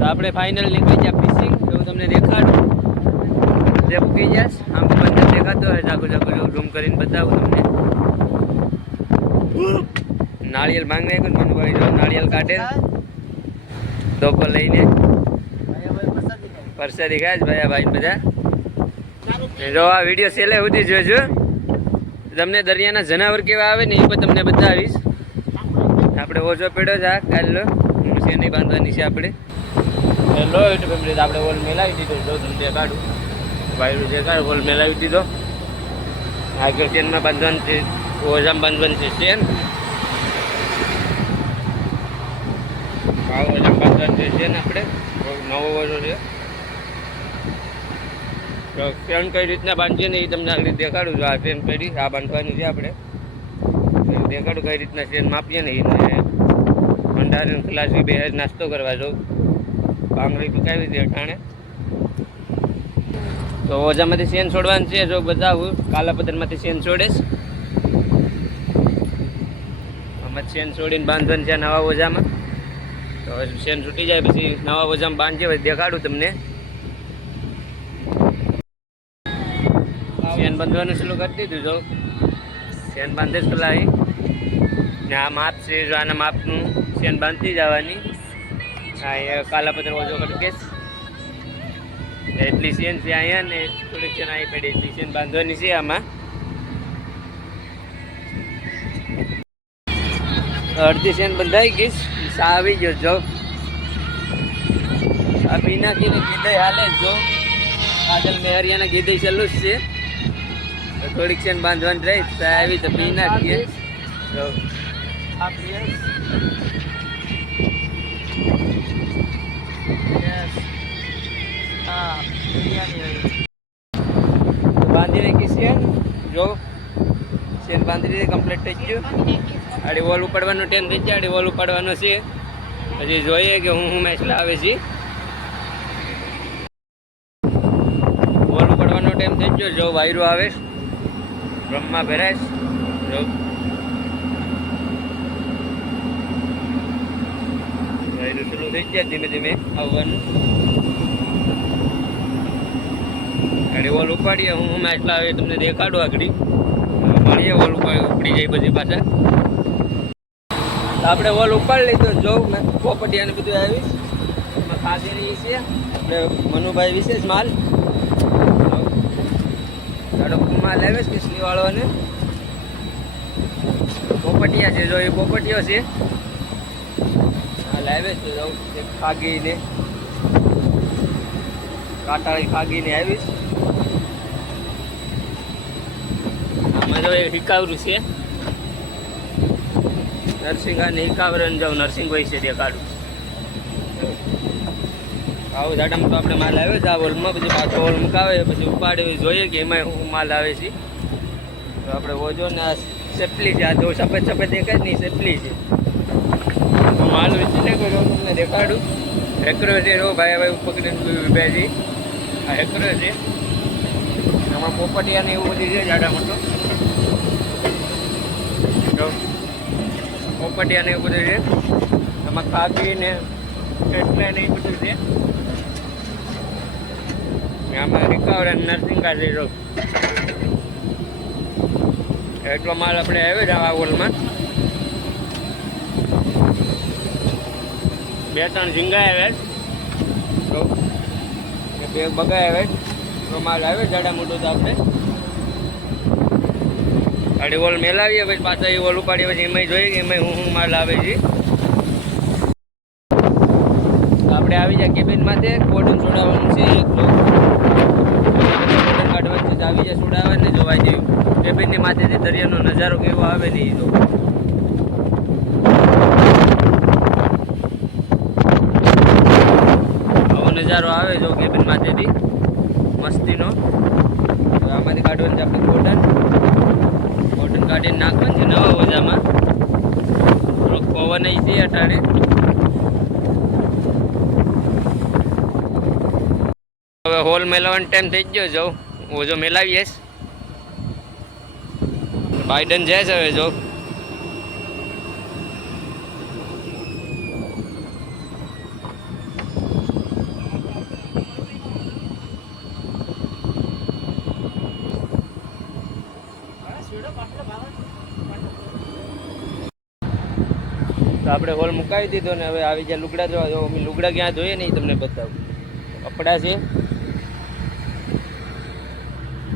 તો આપણે ફાઇનલ નીકળી ગયા ફિશિંગ. તો હું તમને દેખાડું જે મૂકી જઈશ આમ બંદર દેખાતો હોય જાગો જાગો ઝૂમ કરીને બતાવું તમને. નાળિયેર માંગે પણ મને ભાઈ જો નાળિયેર કાઢે ધોકો લઈને પરસાદી ખાય ભાઈ ભાઈ બધા. જો આ વિડીયો છેલ્લે સુધી જોજો, તમને દરિયાના જનાવર કેવા આવે ને એ પણ તમને બતાવીશ. આપણે ઓછો પેડો છે આ કાલનો છે નહીં બાંધવાની છે આપણે. હેલો યુટ્યુબ ફેમિલી, આપણે હોલ મેલાવી દીધો. જો તમને દેખાડું ભાઈ દેખાડ હોલ મેલાવી દીધો. આગળ ચેનમાં બાંધવાનું છે, ઓઝામાં બાંધવાનું છે ચેન. ઓઝામાં બાંધવાનું છે ચેન. આપણે નવો ઓઝો છે. તો ચેન કઈ રીતના બાંધીએ ને એ તમને આગળ દેખાડું છું. આ ચેન પેઢી આ બાંધવાની છે આપણે. દેખાડું કઈ રીતના ચેન માપીએ ને એને ભંડાર ક્લાસી બે નાસ્તો કરવા જાઉં. બાંગડી પકાવી દે અટાણે. તો ઓઝામાંથી ચેન છોડવાનું છે. જો બતાવું કાલા પથ્થરમાંથી ચેન છોડેશ. આમાં ચેન છોડીને બાંધવાનું છે નવા ઓઝામાં. તો ચેન છૂટી જાય પછી નવા ઓઝામાં બાંધીએ પછી દેખાડું તમને. ચેન બાંધવાનું ચાલુ કરી દીધું. જો ચેન બાંધે જ પેલા અહીં ને આ માપ છે. જો આના માપનું ચેન બાંધતી જવાની. હા એ કાલા પથ્થર ઓછો કટકેશ એટલી ચેન છે અહીંયા ને થોડીક ચેન અહીં પડી એટલી ચેન બાંધવાની છે આમાં. અડધી ચેન બંધાઈ ગઈ. સા આવી ગયો. જો આ પી નાખીને ગીદઈ હાલે. જો કાજલ મેહરિયાના ગીદઈ ચાલુ જ છે. થોડીક ચેન બાંધવાની રહી સા આવી તો પી નાખીએ. જો બાંધી નાખી ચેન. જો ચેન બાંધી દીધી કમ્પ્લીટ થઈ ગયું. આડી વોલ ઉપાડવાનો ટાઈમ થઈ જાય. આડી વોલ ઉપાડવાનો છે. હજી જોઈએ કે હું મેચ લાવે છે. વોલ ઉપાડવાનો ટાઈમ થઈ ગયો. જો વાયરો આવે ડ્રમમાં ભરાઈશ. જો વાયરો શરૂ થઈ જાય ધીમે ધીમે આવવાનું. આડી વોલ ઉપાડીએ હું મેચ લાવે તમને દેખાડું આગળ. મળીએ વોલ ઉપડી જાય પછી પાછા. આપણે વોલ ઉપાડી લીધો. જો મેં પોપટિયાને બધું આવીશ એમાં ખાધી રહી છે. આપણે મનુભાઈ વિશેષ માલ સાડો માલ આવે છે કિસલી વાળોને પોપટિયા છે. જો એ પોપટીઓ છે હાલ આવે છે. જો ખાગીને કાંટાળી ખાગીને આવીશ. આમાં જો એક હિકાવરું છે નરસિંહાને હિકાવરન જાઉં નરસિંહભાઈ છે દેખાડું. આવું જાડામાં તો આપણે માલ આવે છે આ હોલમાં. પછી પાછો હોલ મુકાવે પછી ઉપાડે જોઈએ કે એમાં શું માલ આવે છે. તો આપણે ઓજો ને આ સેપલી છે. આ જો સફેદ સફેદ દેખાય જ નહીં સેપલી છે. માલ વેચીને કર્યો તમને દેખાડું. હેકરો છે. રો ભાઈ ભાઈ પકડીને બે છે. આ હેકરો છે. આમાં પોપટિયાને એવું બધી છે જાડા મોટો. જો પોપટિયાને એવું બધું છે. આમાં ખાગી ને એટલે ને એ બધું છે. આમાં રિકવર નરસિંગા છે. જો એટલો માલ આપણે આવ્યો છે આ હોલમાં. 2-3 ઝીંગા આવ્યા તો 2 બગા આવ્યા. તો માલ આવ્યો જાડા મોટો તો આપણે આડી વોલ મેલાવીએ પછી પાછા એ વોલ ઉપાડીએ પછી એમાં જોઈએ કે એમાં હું માલ આવે છે. આપણે આવી જાય કેબિનમાંથી કોટન છોડાવવાનું છે. એકલો કોટન કાઢવાનું છે. આવી જાય છોડાવવાને જોવાય જેવું કેબિનની માથેથી દરિયાનો નજારો કેવો આવે ને એ તો આવો નજારો આવે જો કેબિન માથેથી મસ્તીનો. આમાંથી કાઢવાનું છે આપણે કોટન કાઢીને નાખવાનું છે નવા ઓજામાં. થોડોક પવન અહીં છે અટાણે. હવે હોલ મેલાવાનો ટાઈમ થઈ ગયો. જો ઓજો મેલાવીએ. બાઇડન જાય છે હવે. જો આપણે હોલ મુકાવી દીધો ને હવે આવી જાય લુગડા જોવા. જો અમે લુગડા ક્યાં જોઈએ ને એ તમને બતાવું. કપડા છે,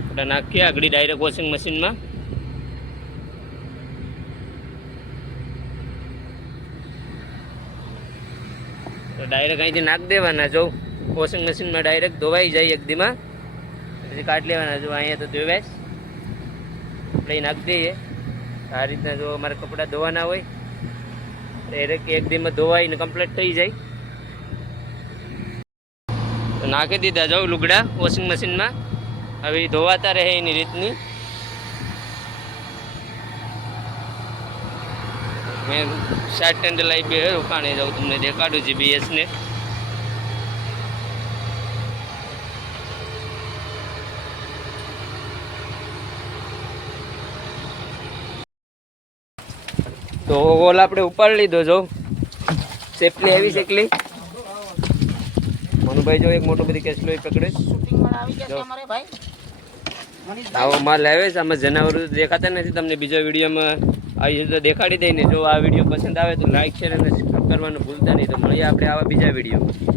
કપડા નાખીએ આગળ ડાયરેક્ટ વોશિંગ મશીનમાં. તો ડાયરેક્ટ અહીંથી નાખી દેવાના. જો વોશિંગ મશીનમાં ડાયરેક્ટ ધોવાઈ જાય એક દીમાં, પછી કાઢી લેવાના. જો અહીંયા તો ધોવાય આપણે નાખી દઈએ. આ રીતના જો અમારે કપડાં ધોવાના હોય ડાયરેક્ટ એક દીમાં ધોવાઈને કમ્પ્લીટ થઈ જાય. તો નાખી દીધા જાઉં લુગડા વોશિંગ મશીનમાં. હવે ધોવાતા રહે એની રીતની. મેં શાર્ટ ટેન્ડર લાવી બે રોકાણે જાઉં, તમને દેખાડું જીબીએસને. તો ઓલ આપણે ઉપાડી લીધો. જો સેફલી આવી શેકલી મનુભાઈ જો એક મોટો બધી કેસલો પકડે. આવો માલ આવે છે. આમાં જનાવરો દેખાતા નથી તમને. બીજા વિડીયોમાં આવી તો દેખાડી દઈને. જો આ વિડીયો પસંદ આવે તો લાઈક શેર અને સબસ્ક્રાઈબ કરવાનું ભૂલતા નહીં. તો મળીએ આપણે આવા બીજા વિડીયો.